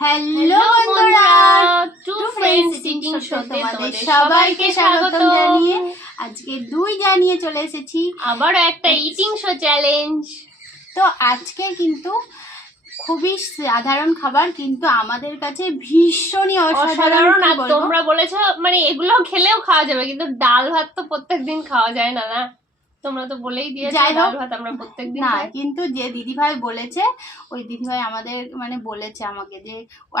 Hello বন্ধুরা, two friends eating শোতে তোমাদের সবাইকে স্বাগতম জানিয়ে আজকে 2 জানিয়ে চলে এসেছি আবারও একটা ইটিং শো চ্যালেঞ্জ। তো আজকে কিন্তু খুবই সাধারণ খাবার, কিন্তু আমাদের কাছে ভীষণই অসাধারণ। আর তোমরা বলেছো মানে এগুলো খেলেও খাওয়া যাবে, কিন্তু ডাল ভাত তো প্রত্যেকদিন খাওয়া যায় না। না, তোমরা তো বলেই দিয়েছো ডাল ভাত আমরা প্রত্যেকদিন না, খাই। কিন্তু যে দিদিভাই বলেছে, ওই দিদিভাই আমাদের মানে বলেছে আমাকে যে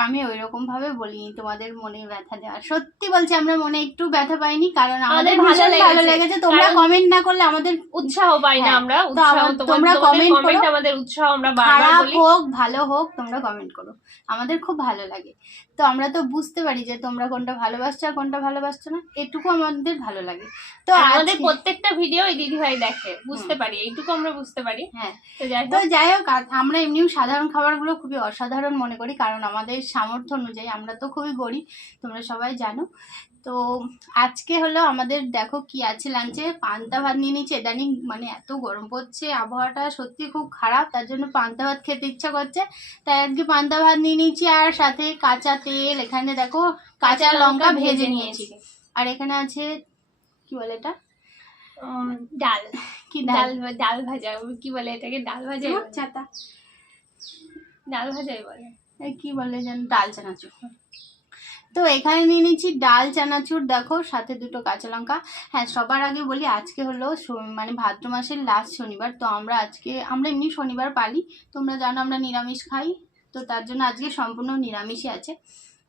আমি ওইরকম ভাবে বলিনি তোমাদের মনে ব্যথা দেওয়া। সত্যি বলছি, আমরা মনে একটু ব্যথা পাইনি, কারণ আমাদের ভালো লেগেছে। তোমরা কমেন্ট না করলে আমাদের উৎসাহ পাই না আমরা। তোমরা কমেন্ট করো, আমাদের উৎসাহ। আমরা বারবার খারাপ বলি হোক ভালো হোক তোমরা কমেন্ট করো, আমাদের খুব ভালো লাগে। তো আমরা তো বুঝতে পারি যে তোমরা কোনটা ভালোবাসছো আর কোনটা ভালোবাসছো না, এটুকু আমাদের ভালো লাগে। তো আমাদের প্রত্যেকটা ভিডিও এই দিদিভাই দেখে, বুঝতে পারি, এইটুকু আমরা বুঝতে পারি। হ্যাঁ, তো যাই হোক, আমরা এমনিও সাধারণ খাবারগুলো খুবই অসাধারণ মনে করি, কারণ আমাদের সামর্থ্য অনুযায়ী, আমরা তো খুবই গরিব, তোমরা সবাই জানো। তো আজকে হলো আমাদের, দেখো কি আছে লাঞ্চে। পান্তা ভাত নিয়ে নিচ্ছে। ইদানিং মানে এত গরম পড়ছে, আবহাওয়াটা সত্যি খুব খারাপ, তার জন্য পান্তা ভাত খেতে ইচ্ছা করছে, তাই আজকে পান্তা ভাত নিয়ে নিচ্ছি। আর সাথে কাঁচা তেল, এখানে দেখো কাঁচা লঙ্কা ভেজে নিয়েছি। আর এখানে আছে কি বলে এটা, ডাল। কি ডাল ভাজা, কি বলে এটাকে? ডাল ভাজাই ছাতা, ডাল ভাজাই বলে, কি বলে যেন, ডাল চানাচুর। তো এখানে নিয়ে নিচ্ছি ডাল চানাচুর, দেখো সাথে 2টো কাঁচা লঙ্কা। হ্যাঁ, সবার আগে বলি আজকে হলো মানে ভাদ্র মাসের লাস্ট শনিবার। তো আমরা এমনি শনিবার পালি, তোমরা জানো আমরা নিরামিষ খাই, তো তার জন্য আজকে সম্পূর্ণ নিরামিষই আছে।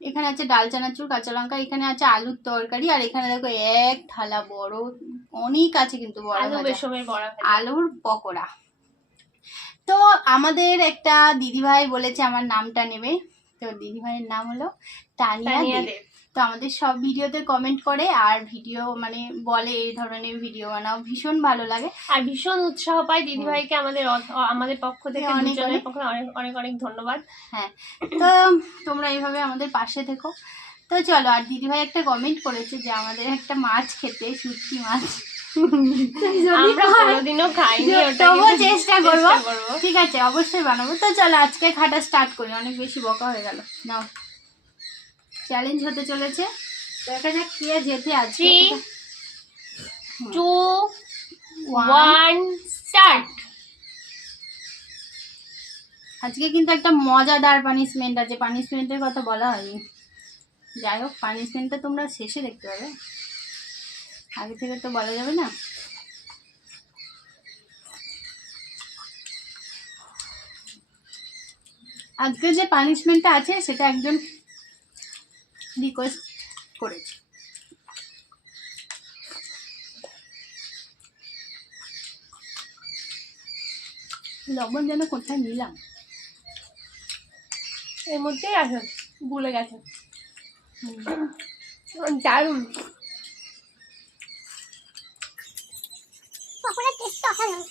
এখানে আছে ডাল চানাচুর, কাঁচা লঙ্কা, এখানে আছে আলুর তরকারি, আর এখানে দেখো এক থালা বড়, অনেক আছে কিন্তু আলুর পকোড়া। তো আমাদের একটা দিদিভাই বলেছে আমার নামটা নেবে, তো দিদিভাইয়ের নাম হলো তানিয়া দেব। তো আমাদের সব ভিডিওতে কমেন্ট করে আর ভিডিও মানে বলে এই ধরনের ভিডিও বানাও, ভীষণ ভালো লাগে আর ভীষণ উৎসাহ পাই দিদিভাইকে আমাদের পক্ষ থেকে অনেক অনেক ধন্যবাদ। হ্যাঁ, তো তোমরা এইভাবে আমাদের পাশে থেকো। তো চলো, আর দিদিভাই একটা কমেন্ট করেছে যে আমাদের একটা মাছ খেতে, শুটকি মাছ। আমরা কোনোদিনও খাইনি, তবুও চেষ্টা করবো। ঠিক আছে, অবশ্যই বানাবো। তো চলো আজকে খাটা স্টার্ট করি, অনেক বেশি বকা হয়ে গেল। নাও, চ্যালেঞ্জ হতে চলেছে, দেখা যাক কে যেতে। আজকে 3, 2, 1 স্টার্ট। আজকে কিন্তু একটা মজাদার পানিশমেন্ট আছে, পানিশমেন্টের কথা বলা হয়নি। যাই হোক, পানিশমেন্টটা তোমরা শেষে দেখতে পাবে, আগে থেকে তো বলা যাবে না। আজকে যে পানিশমেন্টটা আছে সেটা একজন রিকোয়েস্ট করেছে। লবণ যেন কোথায় নিলাম, এর মধ্যেই আছে, ভুলে গেছে। দারুণ পকোড়ার টেস্ট অসাধারণ।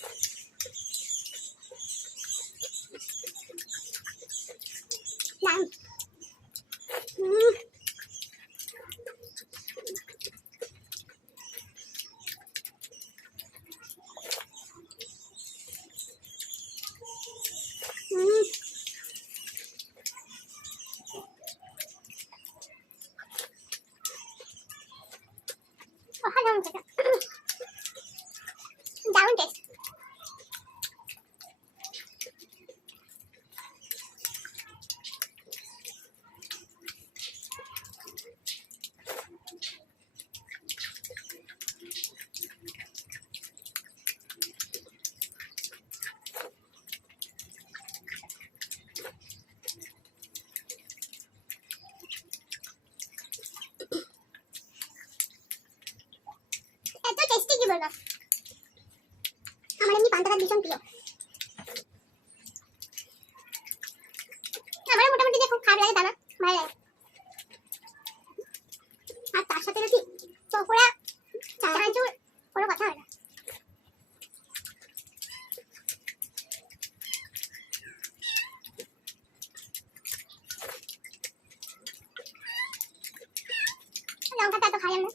দারুণ টেস্ট। এত টেস্টি কি বলবো, আমার এমনি পান্তা ভাত ভীষণ প্রিয়। আমার মোটামুটি যে খুব খারাপ লাগে তা না, ভালো লাগে। আর তার সাথে যদি পকোড়া, চানাচুর, কোনো কথা হয় না। লঙ্কাটা এত খাই না।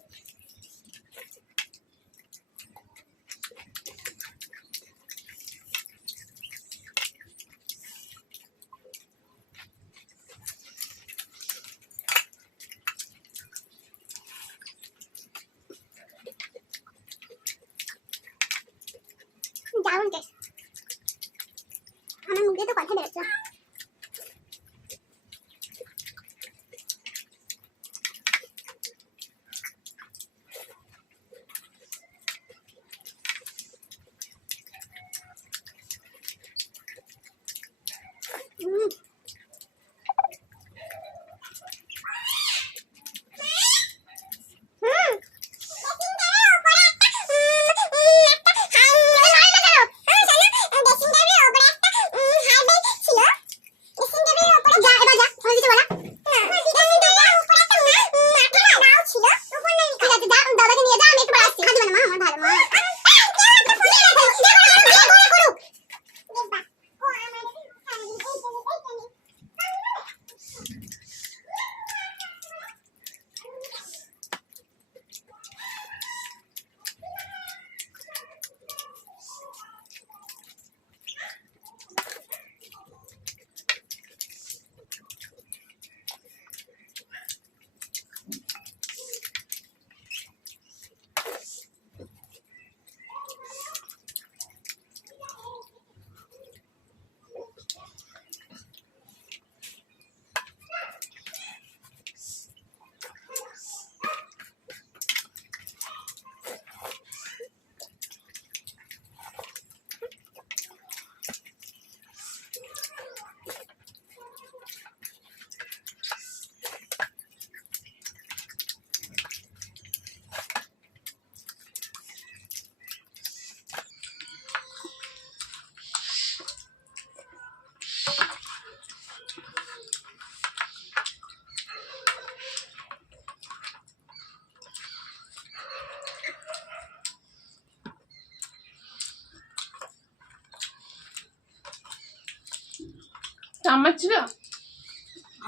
আমার ছিল।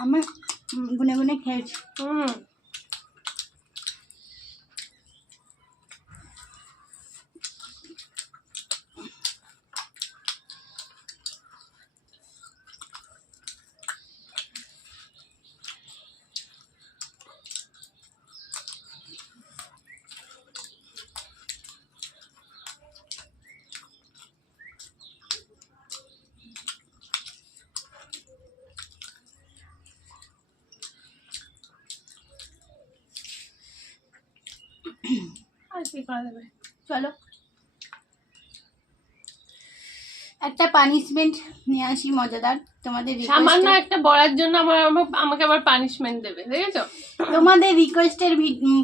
আমি গুনে গুনে খেয়েছি। আর কি করা যাবে? চলো একটা পানিশমেন্ট নিয়ে আসি মজাদার তোমাদের সামান্য রিকোয়েস্টের। একটা বলার জন্য আমাকে আবার পানিশমেন্ট দেবে, দেখেছো? তোমাদের রিকোয়েস্টের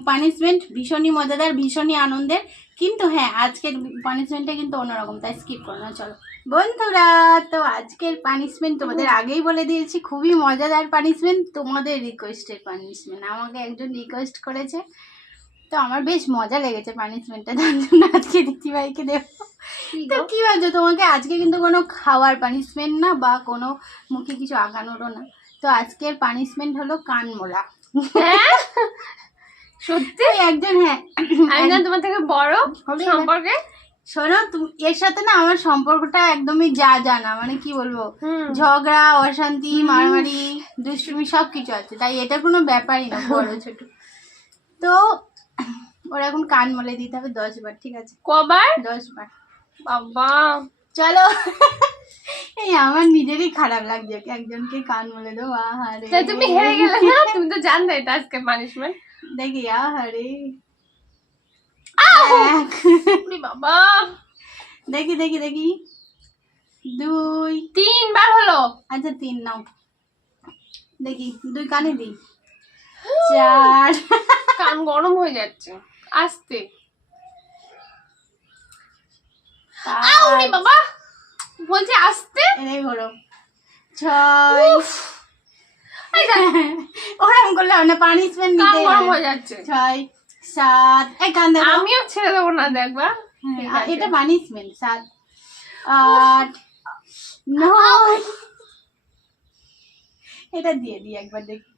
পানিশমেন্ট ভীষণই মজাদার, ভীষণই আনন্দের, কিন্তু হ্যাঁ আজকের পানিশমেন্টটা কিন্তু অন্যরকম, তাই স্কিপ করো না। চলো বন্ধুরা, তো আজকের পানিশমেন্ট তোমাদের আগেই বলে দিয়েছি, খুবই মজাদার পানিশমেন্ট, তোমাদের রিকোয়েস্টের পানিশমেন্ট। আমাকে একজন রিকোয়েস্ট করেছে, তো আমার বেশ মজা লেগেছে পানিশমেন্টটা, তার জন্য আজকে দিদিভাইকে দেবো। তো কি ভাবছো, তোমাকে আজকে কিন্তু কোনো খাওয়ার পানিশমেন্ট না, বা কোনো মুখে কিছু আঁকানোরও না। তো আজকের পানিশমেন্ট হলো কান মোলা। হ্যাঁ সত্যি? একজন, হ্যাঁ আমি না তোমার থেকে বড় সম্পর্কে। শোনো, তুমি এর সাথে না আমার সম্পর্কটা একদমই যা জানা, মানে কি বলবো, ঝগড়া, অশান্তি, মারামারি, দুষ্টুমি সবকিছু আছে, তাই এটা কোনো ব্যাপারই না, বড় ছোট। তো ওর এখন কান মলে দিতে হবে 10 বার, ঠিক আছে? কবার? 10 বার। বাবা চলো। এই আমার নিজেরই খারাপ লাগছে, একজনকে কান মলে দেবো, আহারে। তা তুমি হেরে গেলে না, তুমি তো জানতে এটা আজকে পানিশমেন্ট। দেখি, আহারে। বাবা দেখি দেখি দেখি, 2, 3 বার হলো। আচ্ছা 3 নাও, দেখি 2 কানে দিই, 4, কান গরম হয়ে যাচ্ছে আস্তে। আউরে বাবা, বলছি আস্তে। এনে ঘোরো, 6, ওরকম করলে হবে না, পানিশমেন্ট কান নিতে গরম হয়ে যাচ্ছে। 6, 7, এই কান দেখো, আমিও ছেড়ে দেবো না, দেখবা। এটা পানিশমেন্ট। 7, 8, 9, এটা দিয়ে দিই একবার, দেখি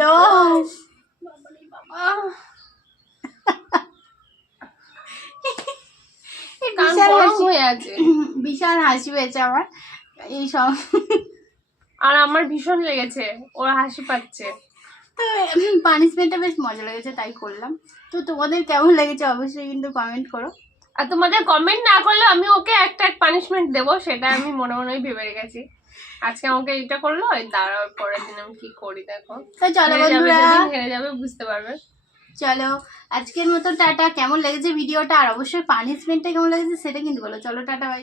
10। কান বিশাল গরম হাসি, হয়ে আছে। বিশাল হাসি পেয়েছে আমার এই সব। আর আমার ভীষণ লেগেছে, ওরা হাসি পাচ্ছে। তো পানিশমেন্টটা বেশ মজা লেগেছে, তাই করলাম। তো তোমাদের কেমন লেগেছে অবশ্যই কিন্তু কমেন্ট করো। আর তোমাদের কমেন্ট না করলে আমি ওকে একটা পানিশমেন্ট দেবো, সেটা আমি মনে মনেই ভেবে রেখেছি। আজকে আমাকে এটা করলো, দাঁড়াও পরের দিন আমি কি করি দেখো। তো চলো হেরে যাবে, বন্ধুরা, যেদিন হেরে যাবে বুঝতে পারবে। চলো আজকের মতো টাটা। কেমন লেগেছে ভিডিওটা, আর অবশ্যই পানিশমেন্টটা কেমন লেগেছে সেটা কিন্তু বলো। চলো টাটা, বাই।